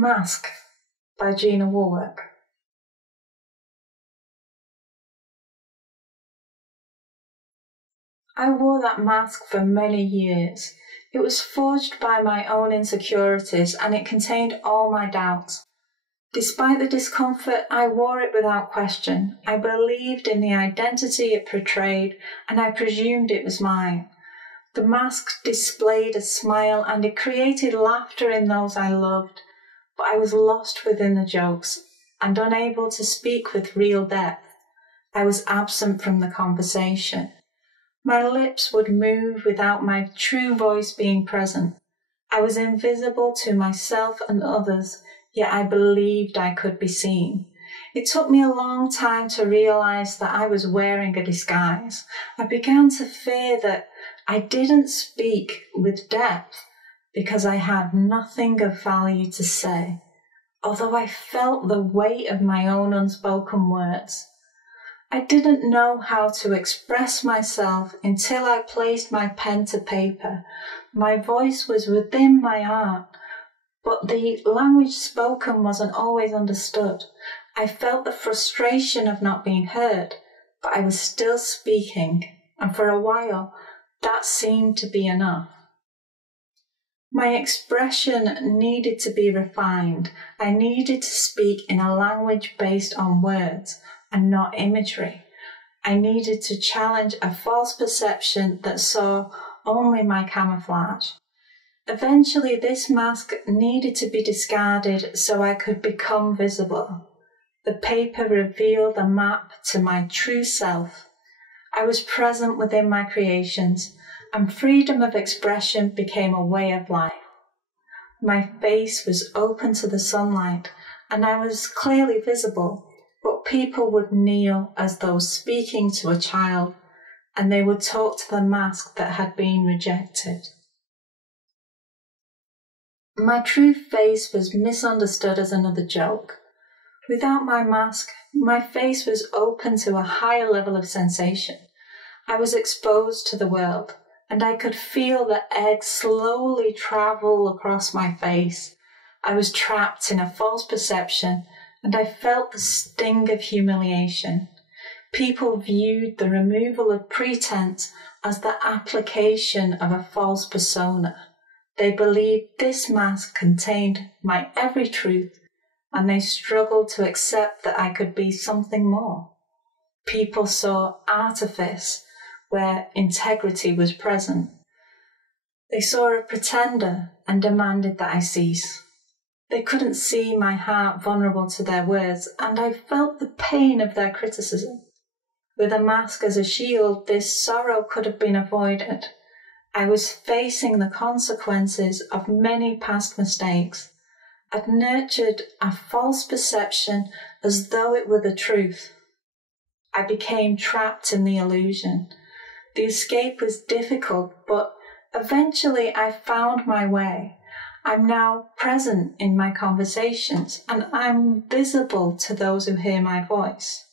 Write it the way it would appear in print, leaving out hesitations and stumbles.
Mask by Jina Wallwork. I wore that mask for many years. It was forged by my own insecurities and it contained all my doubts. Despite the discomfort, I wore it without question. I believed in the identity it portrayed and I presumed it was mine. The mask displayed a smile and it created laughter in those I loved, but I was lost within the jokes and unable to speak with real depth. I was absent from the conversation. My lips would move without my true voice being present. I was invisible to myself and others, yet I believed I could be seen. It took me a long time to realize that I was wearing a disguise. I began to fear that I didn't speak with depth because I had nothing of value to say, although I felt the weight of my own unspoken words. I didn't know how to express myself until I placed my pen to paper. My voice was within my art, but the language spoken wasn't always understood. I felt the frustration of not being heard, but I was still speaking, and for a while, that seemed to be enough. My expression needed to be refined. I needed to speak in a language based on words and not imagery. I needed to challenge a false perception that saw only my camouflage. Eventually, this mask needed to be discarded so I could become visible. The paper revealed a map to my true self. I was present within my creations, and freedom of expression became a way of life. My face was open to the sunlight, and I was clearly visible, but people would kneel as though speaking to a child, and they would talk to the mask that had been rejected. My true face was misunderstood as another joke. Without my mask, my face was open to a higher level of sensation. I was exposed to the world, and I could feel the egg slowly travel across my face. I was trapped in a false perception, and I felt the sting of humiliation. People viewed the removal of pretense as the application of a false persona. They believed this mask contained my every truth, and they struggled to accept that I could be something more. People saw artifice where integrity was present. They saw a pretender and demanded that I cease. They couldn't see my heart vulnerable to their words, and I felt the pain of their criticism. With a mask as a shield, this sorrow could have been avoided. I was facing the consequences of many past mistakes. I'd nurtured a false perception as though it were the truth. I became trapped in the illusion. The escape was difficult, but eventually I found my way. I'm now present in my conversations, and I'm visible to those who hear my voice.